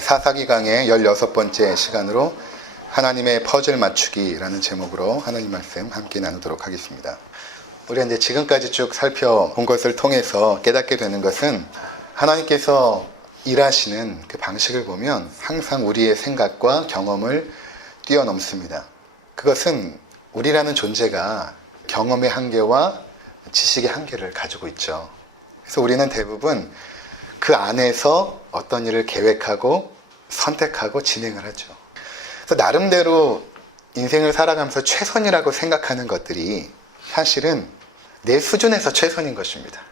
사사기 강의 16번째 시간으로 하나님의 퍼즐 맞추기라는 제목으로 하나님 말씀 함께 나누도록 하겠습니다. 우리가 이제 지금까지 쭉 살펴본 것을 통해서 깨닫게 되는 것은 하나님께서 일하시는 그 방식을 보면 항상 우리의 생각과 경험을 뛰어넘습니다. 그것은 우리라는 존재가 경험의 한계와 지식의 한계를 가지고 있죠. 그래서 우리는 대부분 그 안에서 어떤 일을 계획하고 선택하고 진행을 하죠. 그래서 나름대로 인생을 살아가면서 최선이라고 생각하는 것들이 사실은 내 수준에서 최선인 것입니다.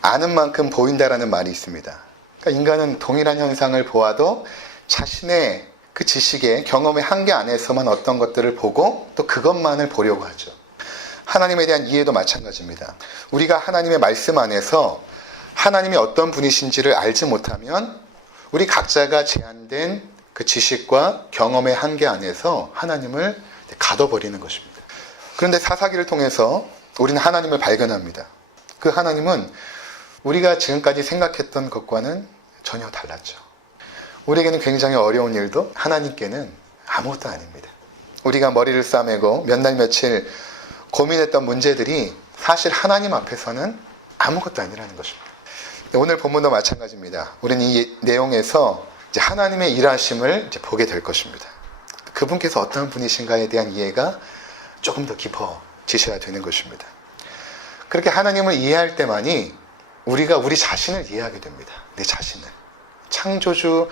아는 만큼 보인다라는 말이 있습니다. 그러니까 인간은 동일한 현상을 보아도 자신의 그 지식의 경험의 한계 안에서만 어떤 것들을 보고 또 그것만을 보려고 하죠. 하나님에 대한 이해도 마찬가지입니다. 우리가 하나님의 말씀 안에서 하나님이 어떤 분이신지를 알지 못하면 우리 각자가 제한된 그 지식과 경험의 한계 안에서 하나님을 가둬버리는 것입니다. 그런데 사사기를 통해서 우리는 하나님을 발견합니다. 그 하나님은 우리가 지금까지 생각했던 것과는 전혀 달랐죠. 우리에게는 굉장히 어려운 일도 하나님께는 아무것도 아닙니다. 우리가 머리를 싸매고 몇 날 며칠 고민했던 문제들이 사실 하나님 앞에서는 아무것도 아니라는 것입니다. 오늘 본문도 마찬가지입니다. 우리는 이 내용에서 이제 하나님의 일하심을 이제 보게 될 것입니다. 그분께서 어떤 분이신가에 대한 이해가 조금 더 깊어지셔야 되는 것입니다. 그렇게 하나님을 이해할 때만이 우리가 우리 자신을 이해하게 됩니다. 내 자신을. 창조주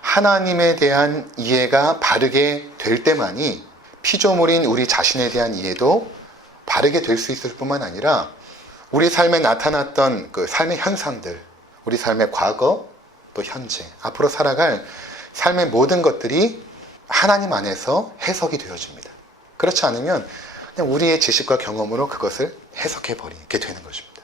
하나님에 대한 이해가 바르게 될 때만이 피조물인 우리 자신에 대한 이해도 바르게 될 수 있을 뿐만 아니라 우리 삶에 나타났던 그 삶의 현상들, 우리 삶의 과거, 또 현재, 앞으로 살아갈 삶의 모든 것들이 하나님 안에서 해석이 되어집니다. 그렇지 않으면 그냥 우리의 지식과 경험으로 그것을 해석해버리게 되는 것입니다.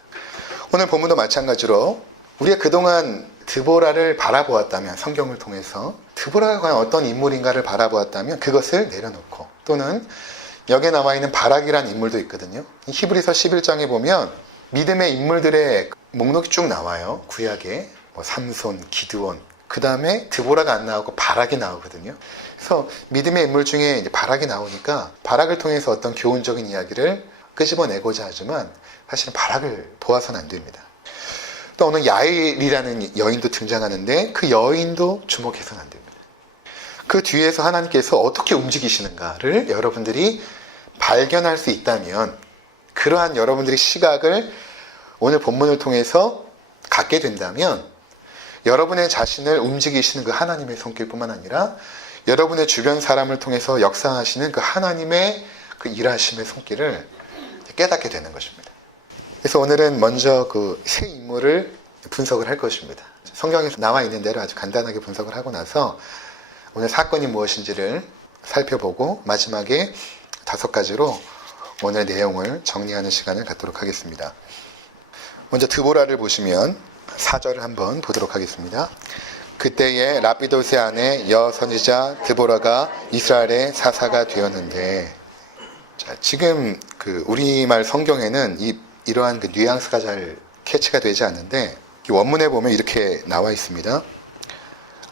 오늘 본문도 마찬가지로 우리가 그동안 드보라를 바라보았다면, 성경을 통해서 드보라가 과연 어떤 인물인가를 바라보았다면 그것을 내려놓고, 또는 여기에 나와있는 바락이라는 인물도 있거든요. 히브리서 11장에 보면 믿음의 인물들의 목록이 쭉 나와요. 구약에 삼손, 기드온, 그 다음에 드보라가 안 나오고 바락이 나오거든요. 그래서 믿음의 인물 중에 이제 바락이 나오니까 바락을 통해서 어떤 교훈적인 이야기를 끄집어내고자 하지만 사실은 바락을 보아서는 안 됩니다. 또 오늘 야일이라는 여인도 등장하는데 그 여인도 주목해서는 안 됩니다. 그 뒤에서 하나님께서 어떻게 움직이시는가를 여러분들이 발견할 수 있다면, 그러한 여러분들의 시각을 오늘 본문을 통해서 갖게 된다면 여러분의 자신을 움직이시는 그 하나님의 손길뿐만 아니라 여러분의 주변 사람을 통해서 역사하시는 그 하나님의 그 일하심의 손길을 깨닫게 되는 것입니다. 그래서 오늘은 먼저 그 세 인물을 분석을 할 것입니다. 성경에서 나와 있는 대로 아주 간단하게 분석을 하고 나서 오늘 사건이 무엇인지를 살펴보고 마지막에 5가지로 오늘 내용을 정리하는 시간을 갖도록 하겠습니다. 먼저 드보라를 보시면 4절을 한번 보도록 하겠습니다. 그때에 라피도세 아내 여선지자 드보라가 이스라엘의 사사가 되었는데, 자, 지금 그 우리말 성경에는 이러한 그 뉘앙스가 잘 캐치가 되지 않는데 이 원문에 보면 이렇게 나와 있습니다.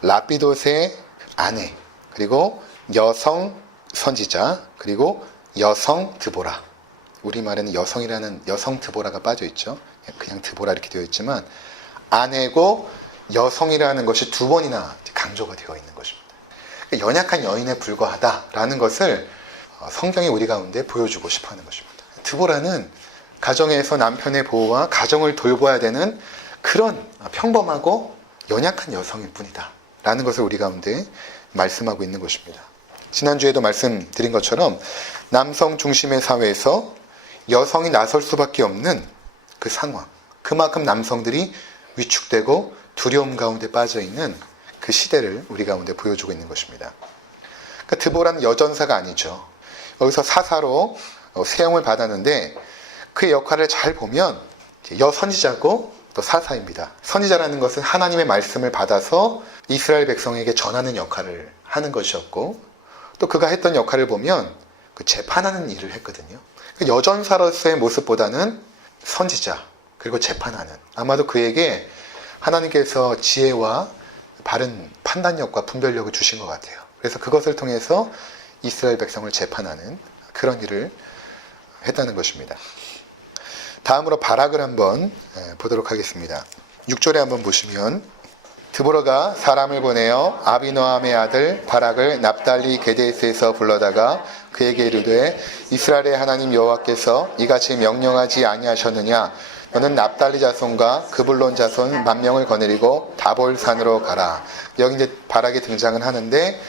라피도세 아내, 그리고 여성 선지자, 그리고 여성 드보라. 우리말에는 여성이라는 여성 드보라가 빠져 있죠. 그냥 드보라 이렇게 되어 있지만 아내고 여성이라는 것이 2번이나 강조가 되어 있는 것입니다. 연약한 여인에 불과하다라는 것을 성경이 우리 가운데 보여주고 싶어 하는 것입니다. 드보라는 가정에서 남편의 보호와 가정을 돌봐야 되는 그런 평범하고 연약한 여성일 뿐이다 라는 것을 우리 가운데 말씀하고 있는 것입니다. 지난주에도 말씀드린 것처럼 남성 중심의 사회에서 여성이 나설 수밖에 없는 그 상황, 그만큼 남성들이 위축되고 두려움 가운데 빠져있는 그 시대를 우리 가운데 보여주고 있는 것입니다. 그러니까 드보라는 여전사가 아니죠. 여기서 사사로 세움을 받았는데 그의 역할을 잘 보면 여선지자고 또 사사입니다. 선지자라는 것은 하나님의 말씀을 받아서 이스라엘 백성에게 전하는 역할을 하는 것이었고, 또 그가 했던 역할을 보면 그 재판하는 일을 했거든요. 여전사로서의 모습보다는 선지자, 그리고 재판하는, 아마도 그에게 하나님께서 지혜와 바른 판단력과 분별력을 주신 것 같아요. 그래서 그것을 통해서 이스라엘 백성을 재판하는 그런 일을 했다는 것입니다. 다음으로 바락을 한번 보도록 하겠습니다. 6절에 한번 보시면 드보라가 사람을 보내어 아비노함의 아들 바락을 납달리 게데스에서 불러다가 그에게 이르되 이스라엘의 하나님 여호와께서 이같이 명령하지 아니하셨느냐 너는 납달리 자손과 그불론 자손 10,000명을 거느리고 다볼산으로 가라. 여기 이제 바락이 등장은 하는데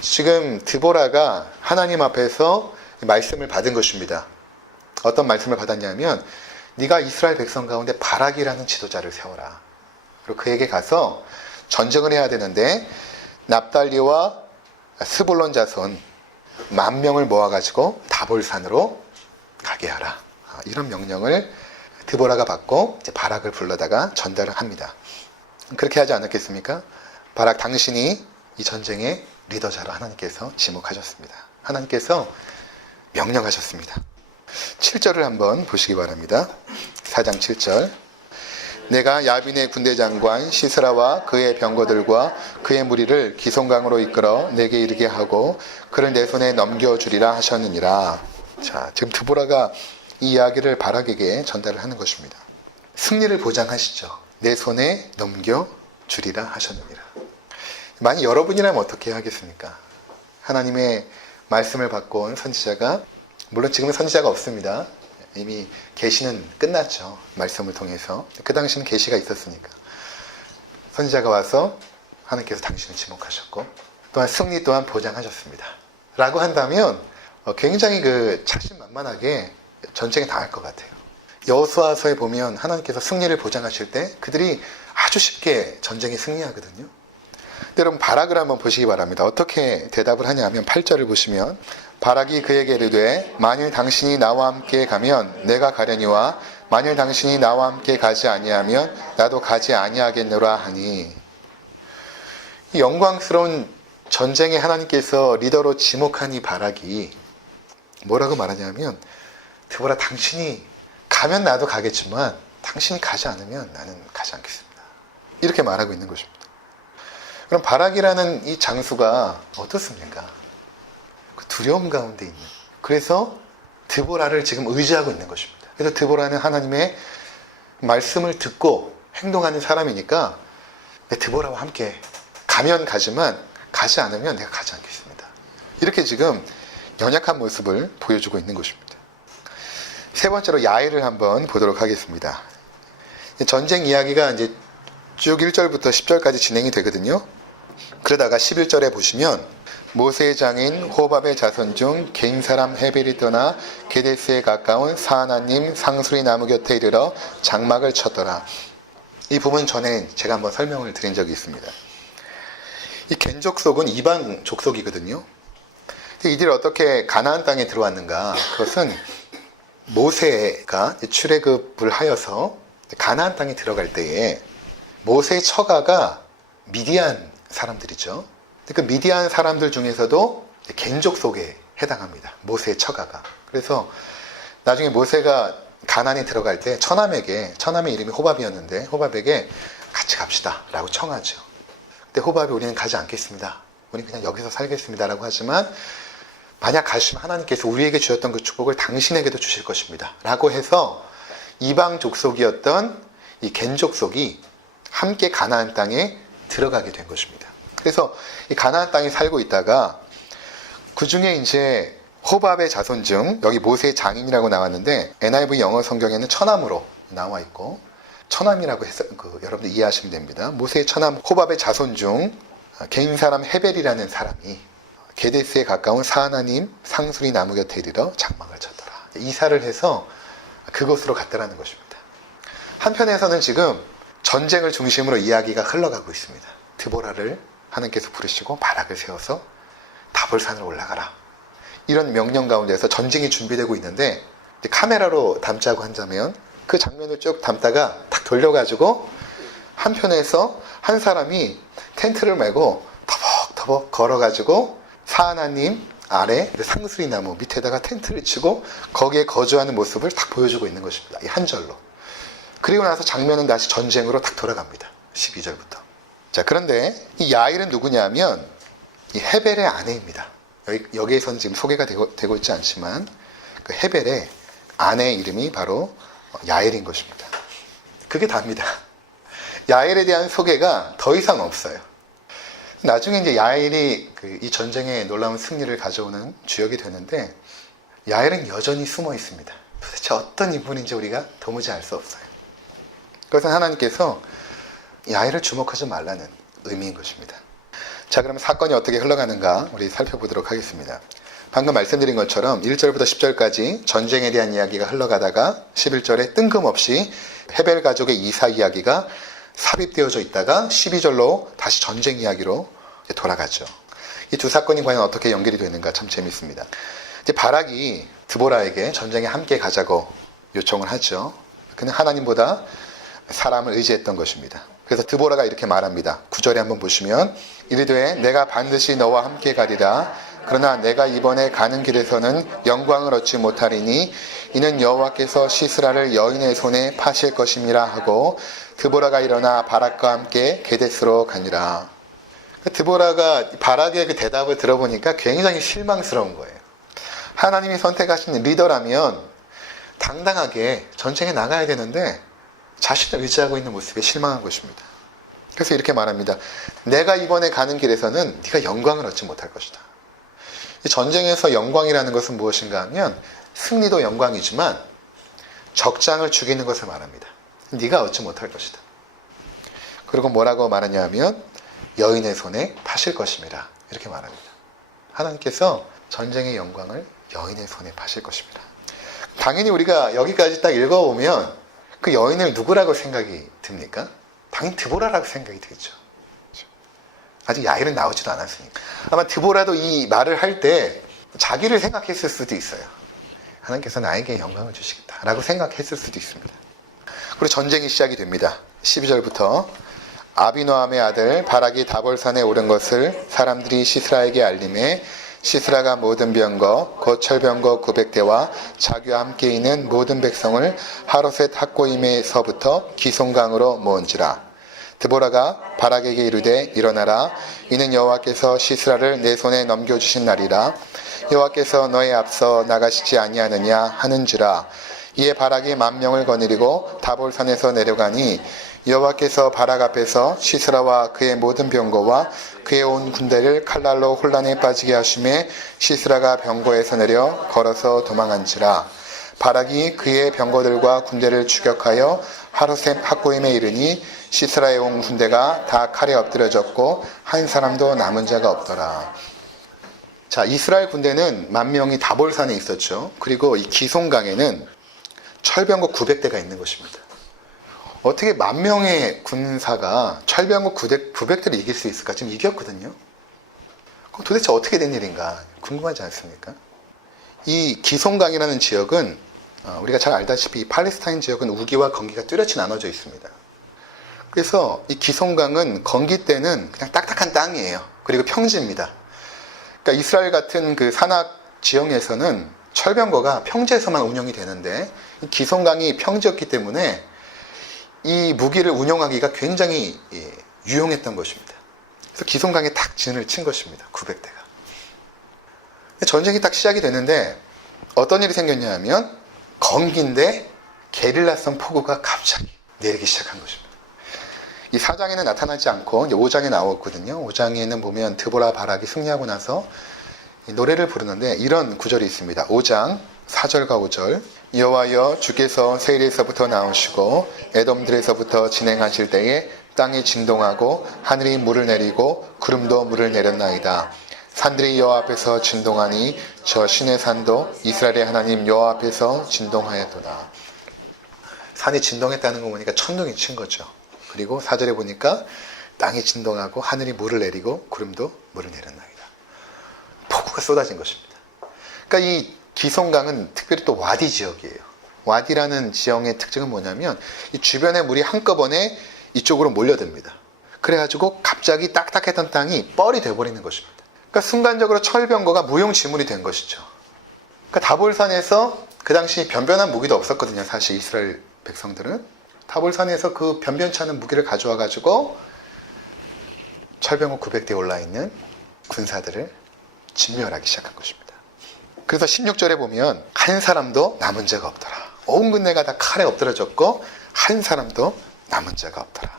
지금 드보라가 하나님 앞에서 말씀을 받은 것입니다. 어떤 말씀을 받았냐면 네가 이스라엘 백성 가운데 바락이라는 지도자를 세워라. 그리고 그에게 가서 전쟁을 해야 되는데 납달리와 스불론 자손 10,000명을 모아가지고 다볼산으로 가게 하라. 이런 명령을 드보라가 받고 이제 바락을 불러다가 전달을 합니다. 그렇게 하지 않았겠습니까? 바락 당신이 이 전쟁의 리더자로 하나님께서 지목하셨습니다. 하나님께서 명령하셨습니다. 7절을 한번 보시기 바랍니다. 4장 7절 내가 야빈의 군대 장관 시스라와 그의 병거들과 그의 무리를 기송강으로 이끌어 내게 이르게 하고 그를 내 손에 넘겨주리라 하셨느니라. 자, 지금 드보라가 이 이야기를 바락에게 전달을 하는 것입니다. 승리를 보장하시죠. 내 손에 넘겨주리라 하셨느니라. 만약 여러분이라면 어떻게 하겠습니까? 하나님의 말씀을 받고 온 선지자가, 물론 지금은 선지자가 없습니다. 이미 계시는 끝났죠. 말씀을 통해서. 그 당시는 계시가 있었으니까. 선지자가 와서 하나님께서 당신을 지목하셨고 또한 승리 또한 보장하셨습니다. 라고 한다면 굉장히 자신만만하게 전쟁에 당할 것 같아요. 여호수아서에 보면 하나님께서 승리를 보장하실 때 그들이 아주 쉽게 전쟁에 승리하거든요. 근데 여러분 바락을 한번 보시기 바랍니다. 어떻게 대답을 하냐면 8절을 보시면 바락이 그에게 이르되 만일 당신이 나와 함께 가면 내가 가려니와 만일 당신이 나와 함께 가지 아니하면 나도 가지 아니하겠노라 하니. 이 영광스러운 전쟁에 하나님께서 리더로 지목한 이 바락이 뭐라고 말하냐면 드보라 당신이 가면 나도 가겠지만 당신이 가지 않으면 나는 가지 않겠습니다. 이렇게 말하고 있는 것입니다. 그럼 바락이라는 이 장수가 어떻습니까? 그 두려움 가운데 있는. 그래서 드보라를 지금 의지하고 있는 것입니다. 그래서 드보라는 하나님의 말씀을 듣고 행동하는 사람이니까 드보라와 함께 가면 가지만 가지 않으면 내가 가지 않겠습니다. 이렇게 지금 연약한 모습을 보여주고 있는 것입니다. 세 번째로 야엘을 한번 보도록 하겠습니다. 전쟁 이야기가 이제 쭉 1절부터 10절까지 진행이 되거든요. 그러다가 11절에 보시면 모세의 장인 호밥의 자손 중 개인 사람 헤벨이 떠나 게데스에 가까운 사하나님 상수리 나무 곁에 이르러 장막을 쳤더라. 이 부분 전에 제가 한번 설명을 드린 적이 있습니다. 이 겐 족속은 이방 족속이거든요. 이들이 어떻게 가나안 땅에 들어왔는가? 그것은 모세가 출애굽을 하여서 가나안 땅에 들어갈 때에 모세의 처가가 미디안 사람들이죠. 그 미디안 사람들 중에서도 겐 족속에 해당합니다. 모세의 처가가. 그래서 나중에 모세가 가나안에 들어갈 때 처남의 이름이 호밥이었는데 호밥에게 같이 갑시다 라고 청하죠. 근데 호밥이 우리는 가지 않겠습니다. 우리는 그냥 여기서 살겠습니다 라고 하지만 만약 가시면 하나님께서 우리에게 주셨던 그 축복을 당신에게도 주실 것입니다 라고 해서 이방 족속이었던 이 겐 족속이 함께 가나안 땅에 들어가게 된 것입니다. 그래서 이 가나안 땅에 살고 있다가 그 중에 이제 호밥의 자손 중 여기 모세의 장인이라고 나왔는데 NIV 영어 성경에는 처남으로 나와 있고 처남이라고 해서 여러분들 이해하시면 됩니다. 모세의 처남 호밥의 자손 중 개인 사람 헤벨이라는 사람이 게데스에 가까운 사하나님 상수리 나무 곁에 이르러 장막을 쳤더라. 이사를 해서 그곳으로 갔다라는 것입니다. 한편에서는 지금 전쟁을 중심으로 이야기가 흘러가고 있습니다. 드보라를 하나님께서 부르시고 바락을 세워서 다볼산으로 올라가라. 이런 명령 가운데서 전쟁이 준비되고 있는데 카메라로 담자고 한다면 그 장면을 쭉 담다가 탁 돌려가지고 한편에서 한 사람이 텐트를 메고 터벅터벅 걸어가지고 사하나님 아래 상수리 나무 밑에다가 텐트를 치고 거기에 거주하는 모습을 딱 보여주고 있는 것입니다. 이 한 절로. 그리고 나서 장면은 다시 전쟁으로 딱 돌아갑니다. 12절부터. 자, 그런데 이 야일은 누구냐면 이 헤벨의 아내입니다. 여기에서는 지금 소개가 되고 있지 않지만 그 헤벨의 아내의 이름이 바로 야일인 것입니다. 그게 답니다. 야일에 대한 소개가 더 이상 없어요. 나중에 이제 야일이 이 전쟁에 놀라운 승리를 가져오는 주역이 되는데 야일은 여전히 숨어 있습니다. 도대체 어떤 인물인지 우리가 도무지 알 수 없어요. 그것은 하나님께서 야일을 주목하지 말라는 의미인 것입니다. 자, 그러면 사건이 어떻게 흘러가는가 우리 살펴보도록 하겠습니다. 방금 말씀드린 것처럼 1절부터 10절까지 전쟁에 대한 이야기가 흘러가다가 11절에 뜬금없이 헤벨 가족의 이사 이야기가 삽입되어져 있다가 12절로 다시 전쟁 이야기로 돌아가죠. 이 두 사건이 과연 어떻게 연결이 되는가 참 재밌습니다. 이제 바락이 드보라에게 전쟁에 함께 가자고 요청을 하죠. 그는 하나님보다 사람을 의지했던 것입니다. 그래서 드보라가 이렇게 말합니다. 9절에 한번 보시면 이르되 내가 반드시 너와 함께 가리라. 그러나 내가 이번에 가는 길에서는 영광을 얻지 못하리니 이는 여호와께서 시스라를 여인의 손에 파실 것임이라 하고 드보라가 일어나 바락과 함께 게데스로 가니라. 드보라가 바락의 그 대답을 들어보니까 굉장히 실망스러운 거예요. 하나님이 선택하신 리더라면 당당하게 전쟁에 나가야 되는데 자신을 의지하고 있는 모습에 실망한 것입니다. 그래서 이렇게 말합니다. 내가 이번에 가는 길에서는 네가 영광을 얻지 못할 것이다. 이 전쟁에서 영광이라는 것은 무엇인가 하면 승리도 영광이지만 적장을 죽이는 것을 말합니다. 네가 얻지 못할 것이다. 그리고 뭐라고 말하냐 하면 여인의 손에 파실 것입니다. 이렇게 말합니다. 하나님께서 전쟁의 영광을 여인의 손에 파실 것입니다. 당연히 우리가 여기까지 딱 읽어보면 그 여인을 누구라고 생각이 듭니까? 당연히 드보라라고 생각이 되죠. 아직 야일은 나오지도 않았으니까. 아마 드보라도 이 말을 할 때 자기를 생각했을 수도 있어요. 하나님께서 나에게 영광을 주시겠다라고 생각했을 수도 있습니다. 그리고 전쟁이 시작이 됩니다. 12절부터 아비노함의 아들 바락이 다볼산에 오른 것을 사람들이 시스라에게 알림해 시스라가 모든 병거 곧 철병거 900대와 자기와 함께 있는 모든 백성을 하로셋 학고임에서부터 기송강으로 모은지라. 드보라가 바락에게 이르되 일어나라. 이는 여호와께서 시스라를 내 손에 넘겨주신 날이라. 여호와께서 너의 앞서 나가시지 아니하느냐 하는지라. 이에 바락이 10,000명을 거느리고 다볼산에서 내려가니 여호와께서 바락 앞에서 시스라와 그의 모든 병거와 그의 온 군대를 칼날로 혼란에 빠지게 하심에 시스라가 병거에서 내려 걸어서 도망한지라. 바락이 그의 병거들과 군대를 추격하여 하로셋 학고임에 이르니 시스라의 온 군대가 다 칼에 엎드려졌고 한 사람도 남은 자가 없더라. 자, 이스라엘 군대는 10,000명이 다볼산에 있었죠. 그리고 이 기송강에는 철병거 900대가 있는 것입니다. 어떻게 10,000명의 군사가 철병거 900대를 이길 수 있을까? 지금 이겼거든요. 그럼 도대체 어떻게 된 일인가 궁금하지 않습니까? 이 기송강이라는 지역은 우리가 잘 알다시피 이 팔레스타인 지역은 우기와 건기가 뚜렷이 나눠져 있습니다. 그래서 이 기송강은 건기 때는 그냥 딱딱한 땅이에요. 그리고 평지입니다. 그러니까 이스라엘 같은 그 산악 지형에서는 철병거가 평지에서만 운영이 되는데 이 기송강이 평지였기 때문에 이 무기를 운용하기가 굉장히 유용했던 것입니다. 그래서 기송강에 탁 진을 친 것입니다. 900대가. 전쟁이 딱 시작이 되는데 어떤 일이 생겼냐 하면 건기인데 게릴라성 폭우가 갑자기 내리기 시작한 것입니다. 이 4장에는 나타나지 않고 이제 5장에 나왔거든요. 5장에는 보면 드보라 바락이 승리하고 나서 노래를 부르는데 이런 구절이 있습니다. 5장 4절과 5절 여호와여 주께서 세일에서부터 나오시고 에돔들에서부터 진행하실 때에 땅이 진동하고 하늘이 물을 내리고 구름도 물을 내렸나이다. 산들이 여호와 앞에서 진동하니 저 신의 산도 이스라엘의 하나님 여호와 앞에서 진동하였도다. 산이 진동했다는 거 보니까 천둥이 친 거죠. 그리고 4절에 보니까 땅이 진동하고 하늘이 물을 내리고 구름도 물을 내렸나이다. 폭우가 쏟아진 것입니다. 그러니까 이 기송강은 특별히 또 와디 지역이에요. 와디라는 지형의 특징은 뭐냐면 이 주변의 물이 한꺼번에 이쪽으로 몰려듭니다. 그래가지고 갑자기 딱딱했던 땅이 뻘이 돼버리는 것입니다. 그러니까 순간적으로 철병거가 무용지물이 된 것이죠. 그러니까 다볼산에서 그 당시 변변한 무기도 없었거든요. 사실 이스라엘 백성들은 다볼산에서 그 변변치 않은 무기를 가져와가지고 철병호 900대에 올라있는 군사들을 진멸하기 시작한 것입니다. 그래서 16절에 보면 한 사람도 남은 자가 없더라. 온 군대가 다 칼에 엎드러졌고 한 사람도 남은 자가 없더라.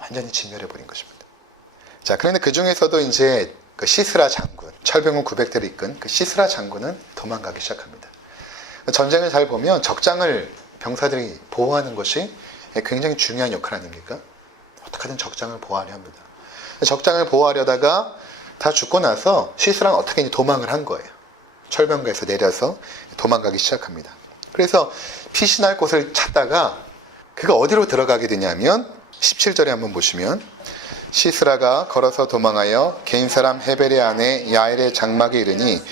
완전히 진멸해버린 것입니다. 자, 그런데 그 중에서도 이제 그 시스라 장군, 철병호 900대를 이끈 그 시스라 장군은 도망가기 시작합니다. 전쟁을 잘 보면 적장을 병사들이 보호하는 것이 굉장히 중요한 역할 아닙니까? 어떻게든 적장을 보호하려 합니다. 적장을 보호하려다가 다 죽고 나서 시스라는 어떻게 도망을 한 거예요. 철병가에서 내려서 도망가기 시작합니다. 그래서 피신할 곳을 찾다가 그가 어디로 들어가게 되냐면 17절에 한번 보시면 시스라가 걸어서 도망하여 개인 사람 헤벨의 아내 야엘의 장막에 이르니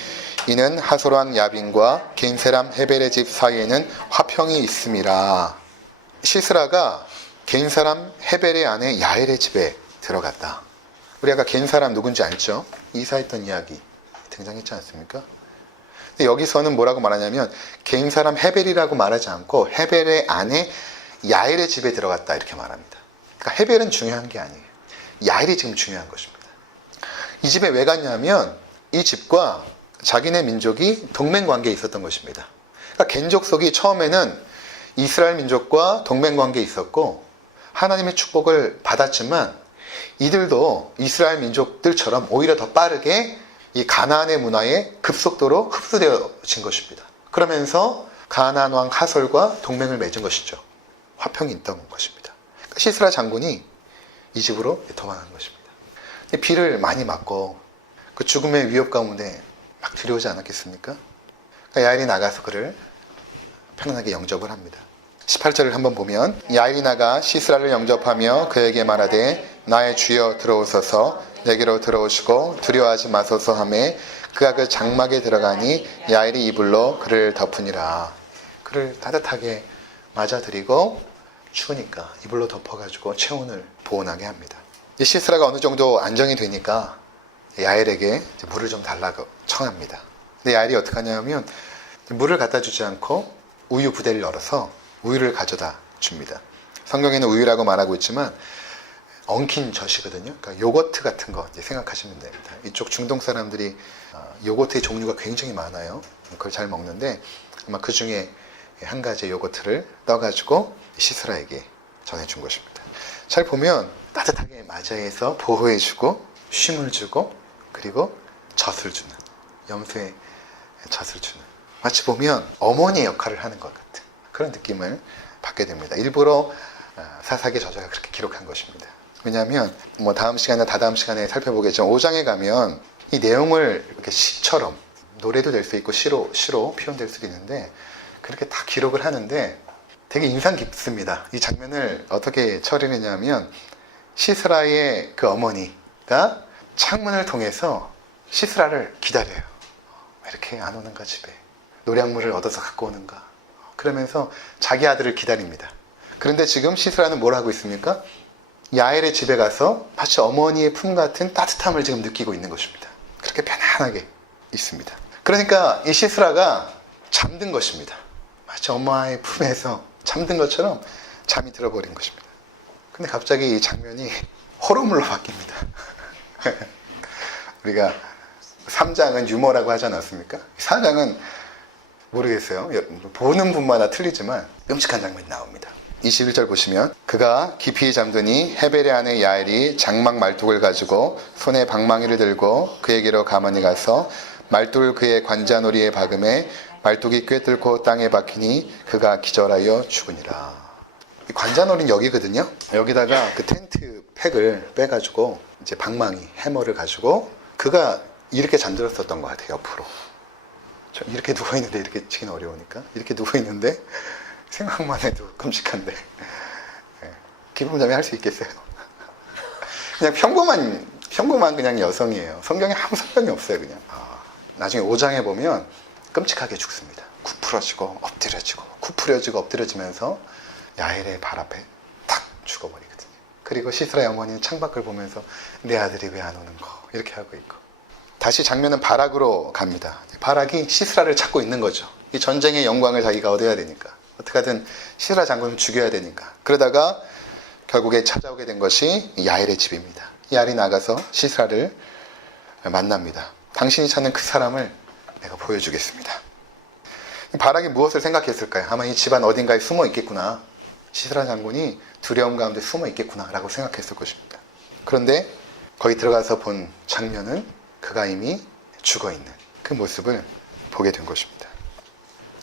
이는 하솔왕 야빈과 개인 사람 헤벨의 집 사이에는 화평이 있음이라. 시스라가 개인 사람 헤벨의 아내 야엘의 집에 들어갔다. 우리 아까 개인 사람 누군지 알죠? 이사했던 이야기 등장했지 않습니까? 근데 여기서는 뭐라고 말하냐면 개인 사람 헤벨이라고 말하지 않고 헤벨의 아내 야엘의 집에 들어갔다 이렇게 말합니다. 그러니까 헤벨은 중요한 게 아니에요. 야엘이 지금 중요한 것입니다. 이 집에 왜 갔냐면 이 집과 자기네 민족이 동맹관계에 있었던 것입니다. 그러니까 겐족속이 처음에는 이스라엘 민족과 동맹관계에 있었고 하나님의 축복을 받았지만 이들도 이스라엘 민족들처럼 오히려 더 빠르게 이 가나안의 문화에 급속도로 흡수되어진 것입니다. 그러면서 가나안 왕 하솔과 동맹을 맺은 것이죠. 화평이 있던 것입니다. 그러니까 시스라 장군이 이 집으로 도망한 것입니다. 비를 많이 맞고 그 죽음의 위협 가운데 막 들여오지 않았겠습니까? 그러니까 야엘이 나가서 그를 편안하게 영접을 합니다. 18절을 한번 보면 야엘이 나가 시스라를 영접하며 그에게 말하되 나의 주여 들어오소서 내게로 들어오시고 두려워하지 마소서 하매 그가 그 장막에 들어가니 야엘이 이불로 그를 덮으니라. 그를 따뜻하게 맞아들이고 추우니까 이불로 덮어가지고 체온을 보온하게 합니다. 이 시스라가 어느 정도 안정이 되니까 야엘에게 물을 좀 달라고 청합니다. 근데 야엘이 어떻게 하냐면 물을 갖다 주지 않고 우유 부대를 열어서 우유를 가져다 줍니다. 성경에는 우유라고 말하고 있지만 엉킨 젖이거든요. 그러니까 요거트 같은 거 이제 생각하시면 됩니다. 이쪽 중동 사람들이 요거트의 종류가 굉장히 많아요. 그걸 잘 먹는데 아마 그 중에 한 가지 요거트를 떠가지고 시스라에게 전해준 것입니다. 잘 보면 따뜻하게 맞이해서 보호해주고 쉼을 주고 그리고 젖을 주는, 염소의 젖을 주는, 마치 보면 어머니의 역할을 하는 것 같은 그런 느낌을 받게 됩니다. 일부러 사사기 저자가 그렇게 기록한 것입니다. 왜냐하면 뭐 다음 시간이나 다다음 시간에 살펴보겠지만 5장에 가면 이 내용을 이렇게 시처럼 노래도 될 수 있고 시로 표현될 수도 있는데 그렇게 다 기록을 하는데 되게 인상 깊습니다. 이 장면을 어떻게 처리했냐면 시스라의 그 어머니가 창문을 통해서 시스라를 기다려요. 왜 이렇게 안 오는가 집에. 노량물을 얻어서 갖고 오는가. 그러면서 자기 아들을 기다립니다. 그런데 지금 시스라는 뭘 하고 있습니까? 야엘의 집에 가서 마치 어머니의 품 같은 따뜻함을 지금 느끼고 있는 것입니다. 그렇게 편안하게 있습니다. 그러니까 이 시스라가 잠든 것입니다. 마치 엄마의 품에서 잠든 것처럼 잠이 들어버린 것입니다. 근데 갑자기 이 장면이 호러물로 바뀝니다. 우리가 3장은 유머라고 하지 않았습니까? 4장은 모르겠어요. 보는 분마다 틀리지만 끔찍한 장면이 나옵니다. 21절 보시면 그가 깊이 잠드니 헤벨의 아내 야엘이 장막 말뚝을 가지고 손에 방망이를 들고 그에게로 가만히 가서 말뚝을 그의 관자놀이에 박음에 말뚝이 꿰뚫고 땅에 박히니 그가 기절하여 죽으니라. 이 관자놀이는 여기거든요. 여기다가 그 텐트 팩을 빼가지고 이제 방망이 해머를 가지고 그가 이렇게 잠들었었던 것 같아요. 옆으로 이렇게 누워있는데 이렇게 치긴 어려우니까 이렇게 누워있는데 생각만 해도 끔찍한데 기분 잠이 할 수 있겠어요? 그냥 평범한 그냥 여성이에요. 성경에 아무 상관이 없어요. 그냥 나중에 5장에 보면 끔찍하게 죽습니다. 굽부러지고 엎드려지고 굽부러지고 엎드려지면서 야엘의 발 앞에 탁 죽어버리거든요. 그리고 시스라의 어머니는 창밖을 보면서 내 아들이 왜 안 오는 거 이렇게 하고 있고 다시 장면은 바락으로 갑니다. 바락이 시스라를 찾고 있는 거죠. 이 전쟁의 영광을 자기가 얻어야 되니까 어떻게든 시스라 장군을 죽여야 되니까 그러다가 결국에 찾아오게 된 것이 야엘의 집입니다. 야알이 나가서 시스라를 만납니다. 당신이 찾는 그 사람을 내가 보여주겠습니다. 바락이 무엇을 생각했을까요? 아마 이 집안 어딘가에 숨어 있겠구나. 시스라 장군이 두려움 가운데 숨어 있겠구나 라고 생각했을 것입니다. 그런데 거기 들어가서 본 장면은 그가 이미 죽어있는 그 모습을 보게 된 것입니다.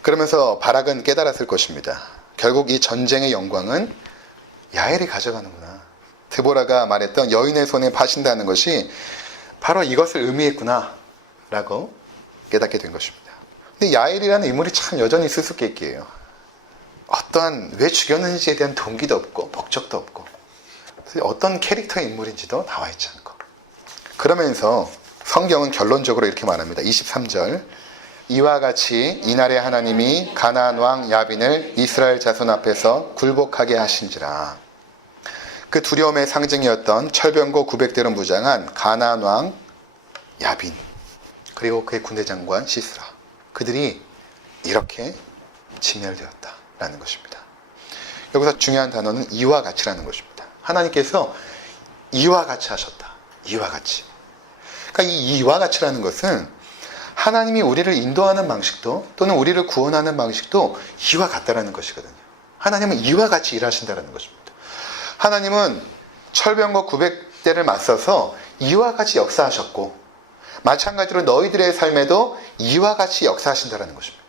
그러면서 바락은 깨달았을 것입니다. 결국 이 전쟁의 영광은 야엘이 가져가는구나. 드보라가 말했던 여인의 손에 파신다는 것이 바로 이것을 의미했구나 라고 깨닫게 된 것입니다. 근데 야엘이라는 인물이 참 여전히 수수께끼예요. 어떠한 왜 죽였는지에 대한 동기도 없고 목적도 없고 어떤 캐릭터의 인물인지도 나와 있지 않고, 그러면서 성경은 결론적으로 이렇게 말합니다. 23절, 이와 같이 이날에 하나님이 가나안 왕 야빈을 이스라엘 자손 앞에서 굴복하게 하신지라. 그 두려움의 상징이었던 철병거 900대로 무장한 가나안 왕 야빈, 그리고 그의 군대 장관 시스라, 그들이 이렇게 진멸되었다라는 것입니다. 여기서 중요한 단어는 이와 같이라는 것입니다. 하나님께서 이와 같이 하셨다. 이와 같이. 그러니까 이 이와 같이라는 것은 하나님이 우리를 인도하는 방식도 또는 우리를 구원하는 방식도 이와 같다라는 것이거든요. 하나님은 이와 같이 일하신다라는 것입니다. 하나님은 철병거 900대를 맞서서 이와 같이 역사하셨고, 마찬가지로 너희들의 삶에도 이와 같이 역사하신다라는 것입니다.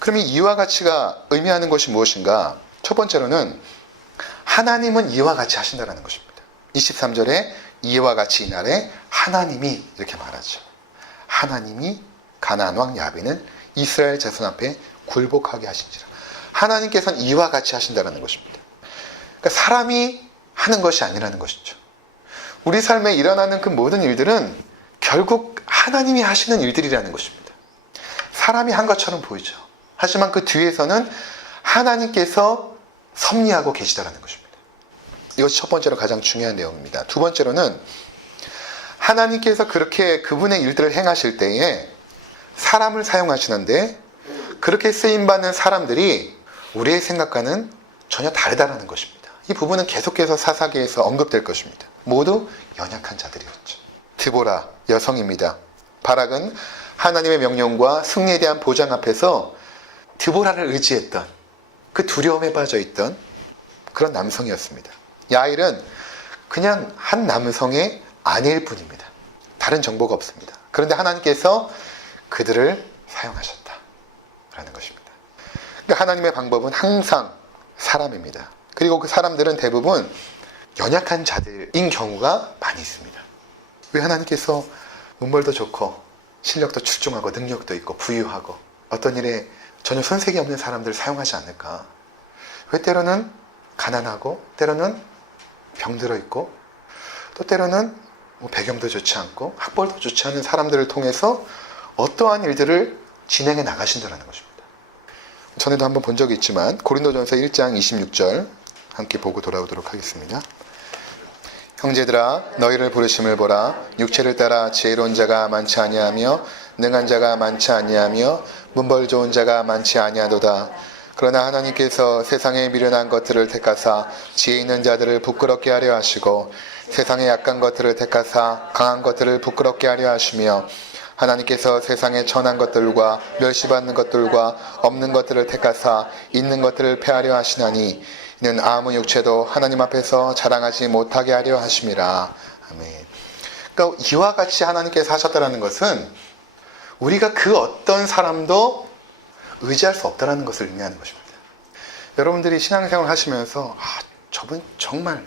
그럼 이 이와 같이가 의미하는 것이 무엇인가? 첫 번째로는 하나님은 이와 같이 하신다라는 것입니다. 23절에 이와 같이 이날에 하나님이 이렇게 말하죠. 하나님이 가나안 왕 야빈을 이스라엘 자손 앞에 굴복하게 하신지라. 하나님께서는 이와 같이 하신다는 것입니다. 그러니까 사람이 하는 것이 아니라는 것이죠. 우리 삶에 일어나는 그 모든 일들은 결국 하나님이 하시는 일들이라는 것입니다. 사람이 한 것처럼 보이죠. 하지만 그 뒤에서는 하나님께서 섭리하고 계시다는 것입니다. 이것이 첫 번째로 가장 중요한 내용입니다. 두 번째로는 하나님께서 그렇게 그분의 일들을 행하실 때에 사람을 사용하시는데, 그렇게 쓰임받는 사람들이 우리의 생각과는 전혀 다르다는 것입니다. 이 부분은 계속해서 사사기에서 언급될 것입니다. 모두 연약한 자들이었죠. 드보라, 여성입니다. 바락은 하나님의 명령과 승리에 대한 보장 앞에서 드보라를 의지했던, 그 두려움에 빠져있던 그런 남성이었습니다. 야일은 그냥 한 남성의 아내일 뿐입니다. 다른 정보가 없습니다. 그런데 하나님께서 그들을 사용하셨다라는 것입니다. 그러니까 하나님의 방법은 항상 사람입니다. 그리고 그 사람들은 대부분 연약한 자들인 경우가 많이 있습니다. 왜 하나님께서 문벌도 좋고 실력도 출중하고 능력도 있고 부유하고 어떤 일에 전혀 손색이 없는 사람들을 사용하지 않을까? 왜 때로는 가난하고 때로는 병들어 있고 또 때로는 배경도 좋지 않고 학벌도 좋지 않은 사람들을 통해서 어떠한 일들을 진행해 나가신다는 것입니다. 전에도 한번 본 적이 있지만 고린도전서 1장 26절 함께 보고 돌아오도록 하겠습니다. 형제들아, 너희를 부르심을 보라. 육체를 따라 지혜로운 자가 많지 아니하며 능한 자가 많지 아니하며 문벌 좋은 자가 많지 아니하도다. 그러나 하나님께서 세상에 미련한 것들을 택하사 지혜 있는 자들을 부끄럽게 하려 하시고 세상의 약한 것들을 택하사 강한 것들을 부끄럽게 하려 하시며 하나님께서 세상의 천한 것들과 멸시받는 것들과 없는 것들을 택하사 있는 것들을 패하려 하시나니 이는 아무 육체도 하나님 앞에서 자랑하지 못하게 하려 하심이라. 아멘. 그러니까 이와 같이 하나님께서 하셨다는 것은 우리가 그 어떤 사람도 의지할 수 없다는 것을 의미하는 것입니다. 여러분들이 신앙생활을 하시면서 저분 정말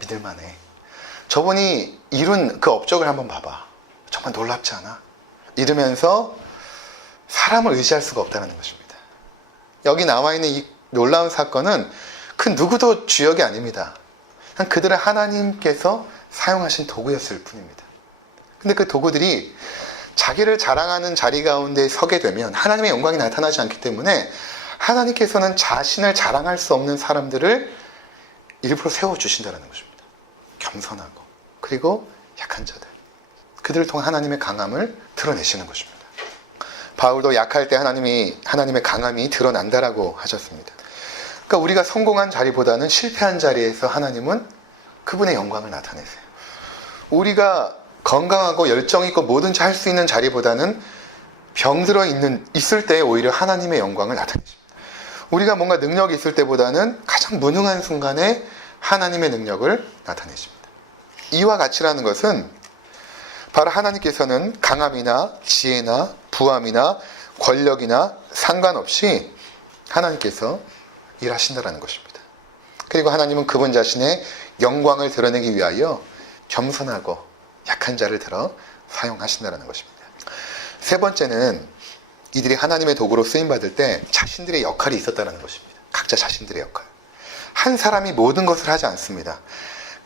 믿을만해. 저분이 이룬 그 업적을 한번 봐봐. 정말 놀랍지 않아? 이러면서 사람을 의지할 수가 없다는 것입니다. 여기 나와 있는 이 놀라운 사건은 그 누구도 주역이 아닙니다. 그냥 그들을 하나님께서 사용하신 도구였을 뿐입니다. 근데 그 도구들이 자기를 자랑하는 자리 가운데 서게 되면 하나님의 영광이 나타나지 않기 때문에 하나님께서는 자신을 자랑할 수 없는 사람들을 일부러 세워주신다는 것입니다. 겸손하고 그리고 약한 자들, 그들을 통해 하나님의 강함을 드러내시는 것입니다. 바울도 약할 때 하나님의 강함이 드러난다라고 하셨습니다. 그러니까 우리가 성공한 자리보다는 실패한 자리에서 하나님은 그분의 영광을 나타내세요. 우리가 건강하고 열정 있고 뭐든지 할 수 있는 자리보다는 병들어 있을 때 오히려 하나님의 영광을 나타내십니다. 우리가 뭔가 능력이 있을 때보다는 가장 무능한 순간에 하나님의 능력을 나타내십니다. 이와 같이라는 것은 바로 하나님께서는 강함이나 지혜나 부함이나 권력이나 상관없이 하나님께서 일하신다는 것입니다. 그리고 하나님은 그분 자신의 영광을 드러내기 위하여 겸손하고 약한 자를 들어 사용하신다는 것입니다. 세 번째는 이들이 하나님의 도구로 쓰임받을 때 자신들의 역할이 있었다는 것입니다. 각자 자신들의 역할. 한 사람이 모든 것을 하지 않습니다.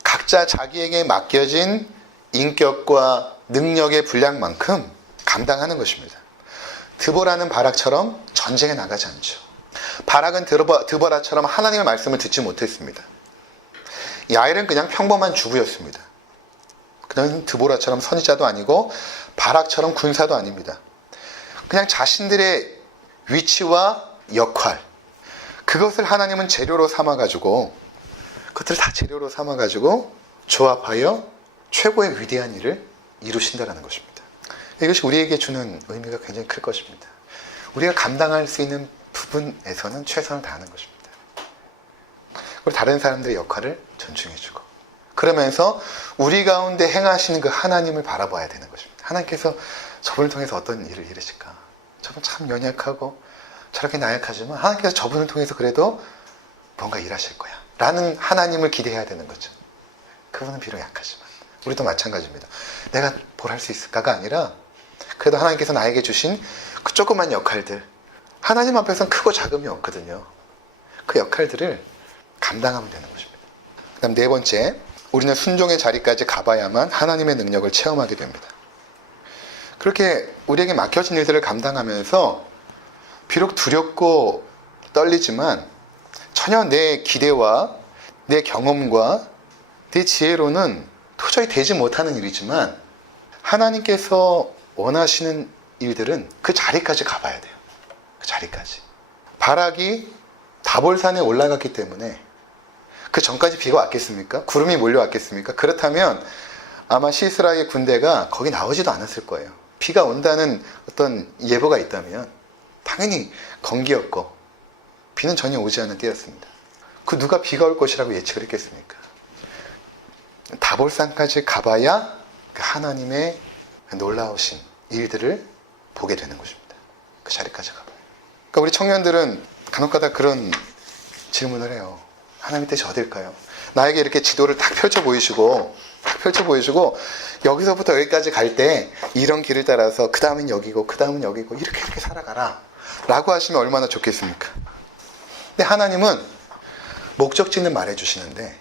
각자 자기에게 맡겨진 인격과 능력의 분량만큼 감당하는 것입니다. 드보라는 바락처럼 전쟁에 나가지 않죠. 바락은 드보라처럼 하나님의 말씀을 듣지 못했습니다. 야엘은 그냥 평범한 주부였습니다. 그는 드보라처럼 선지자도 아니고 바락처럼 군사도 아닙니다. 그냥 자신들의 위치와 역할, 그것을 하나님은 재료로 삼아가지고, 그것을 다 재료로 삼아가지고 조합하여 최고의 위대한 일을 이루신다는 것입니다. 이것이 우리에게 주는 의미가 굉장히 클 것입니다. 우리가 감당할 수 있는 부분에서는 최선을 다하는 것입니다. 그리고 다른 사람들의 역할을 존중해주고, 그러면서 우리 가운데 행하시는 그 하나님을 바라봐야 되는 것입니다. 하나님께서 저분을 통해서 어떤 일을 이루실까? 저분 참 연약하고 저렇게 나약하지만 하나님께서 저분을 통해서 그래도 뭔가 일하실 거야 라는 하나님을 기대해야 되는 거죠. 그분은 비록 약하지만 우리도 마찬가지입니다. 내가 뭘 할 수 있을까가 아니라 그래도 하나님께서 나에게 주신 그 조그만 역할들, 하나님 앞에서는 크고 작음이 없거든요. 그 역할들을 감당하면 되는 것입니다. 그 다음 네 번째, 우리는 순종의 자리까지 가봐야만 하나님의 능력을 체험하게 됩니다. 그렇게 우리에게 맡겨진 일들을 감당하면서 비록 두렵고 떨리지만 전혀 내 기대와 내 경험과 내 지혜로는 도저히 되지 못하는 일이지만 하나님께서 원하시는 일들은 그 자리까지 가봐야 돼요. 그 자리까지. 바락이 다볼산에 올라갔기 때문에 그 전까지 비가 왔겠습니까? 구름이 몰려왔겠습니까? 그렇다면 아마 시스라의 군대가 거기 나오지도 않았을 거예요. 비가 온다는 어떤 예보가 있다면 당연히 건기였고 비는 전혀 오지 않은 때였습니다. 그 누가 비가 올 것이라고 예측을 했겠습니까? 다볼산까지 가봐야 그 하나님의 놀라우신 일들을 보게 되는 것입니다. 그 자리까지 가봐요. 그러니까 우리 청년들은 간혹가다 그런 질문을 해요. 하나님의 뜻이 어딜까요? 나에게 이렇게 지도를 딱 펼쳐 보이시고 여기서부터 여기까지 갈 때 이런 길을 따라서 그 다음은 여기고 그 다음은 여기고 이렇게 살아가라 라고 하시면 얼마나 좋겠습니까? 근데 하나님은 목적지는 말해주시는데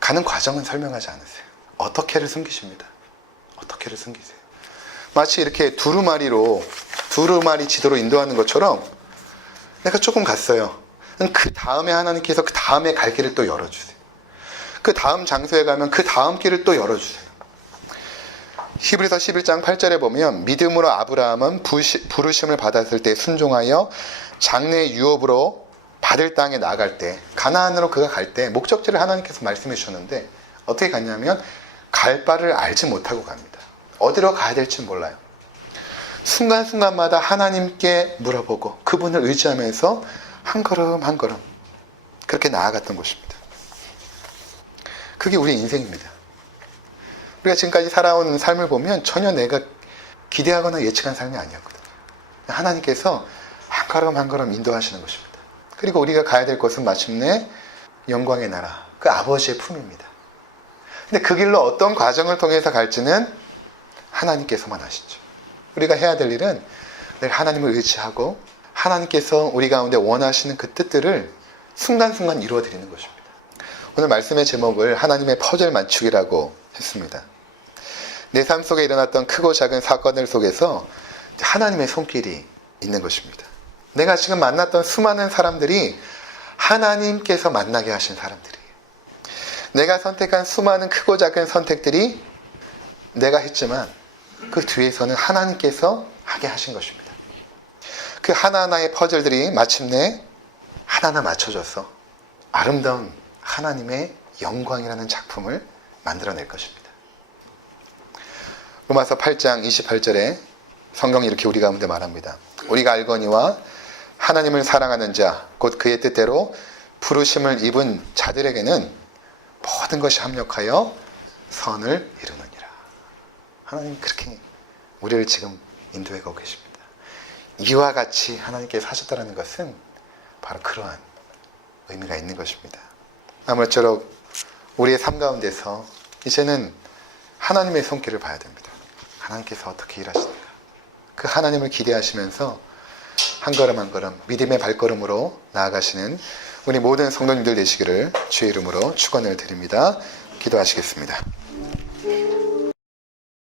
가는 과정은 설명하지 않으세요. 어떻게를 숨기십니다. 어떻게를 숨기세요. 마치 이렇게 두루마리 지도로 인도하는 것처럼 내가 조금 갔어요. 그 다음에 하나님께서 그 다음에 갈 길을 또 열어주세요. 그 다음 장소에 가면 그 다음 길을 또 열어주세요. 히브리서 11장 8절에 보면 믿음으로 아브라함은 부르심을 받았을 때 순종하여 장래 유업으로 받을 땅에 나갈 때 가나안으로 그가 갈 때 목적지를 하나님께서 말씀해 주셨는데 어떻게 갔냐면 갈 바를 알지 못하고 갑니다. 어디로 가야 될지 몰라요. 순간순간마다 하나님께 물어보고 그분을 의지하면서 한 걸음 한 걸음 그렇게 나아갔던 것입니다. 그게 우리 인생입니다. 우리가 지금까지 살아온 삶을 보면 전혀 내가 기대하거나 예측한 삶이 아니었거든요. 하나님께서 한 걸음 한 걸음 인도하시는 것입니다. 그리고 우리가 가야 될 곳은 마침내 영광의 나라, 그 아버지의 품입니다. 근데 그 길로 어떤 과정을 통해서 갈지는 하나님께서만 아시죠. 우리가 해야 될 일은 늘 하나님을 의지하고 하나님께서 우리 가운데 원하시는 그 뜻들을 순간순간 이루어드리는 것입니다. 오늘 말씀의 제목을 하나님의 퍼즐 맞추기라고 했습니다. 내 삶 속에 일어났던 크고 작은 사건들 속에서 하나님의 손길이 있는 것입니다. 내가 지금 만났던 수많은 사람들이 하나님께서 만나게 하신 사람들이에요. 내가 선택한 수많은 크고 작은 선택들이 내가 했지만 그 뒤에서는 하나님께서 하게 하신 것입니다. 그 하나하나의 퍼즐들이 마침내 하나하나 맞춰져서 아름다운 하나님의 영광이라는 작품을 만들어낼 것입니다. 로마서 8장 28절에 성경이 이렇게 우리 가운데 말합니다. 우리가 알거니와 하나님을 사랑하는 자, 곧 그의 뜻대로 부르심을 입은 자들에게는 모든 것이 합력하여 선을 이루느니라. 하나님 그렇게 우리를 지금 인도해 가고 계십니다. 이와 같이 하나님께서 하셨다는 것은 바로 그러한 의미가 있는 것입니다. 아무쪼록 우리의 삶 가운데서 이제는 하나님의 손길을 봐야 됩니다. 하나님께서 어떻게 일하시는가. 그 하나님을 기대하시면서 한 걸음 한 걸음 믿음의 발걸음으로 나아가시는 우리 모든 성도님들 되시기를 주의 이름으로 축원을 드립니다. 기도하시겠습니다.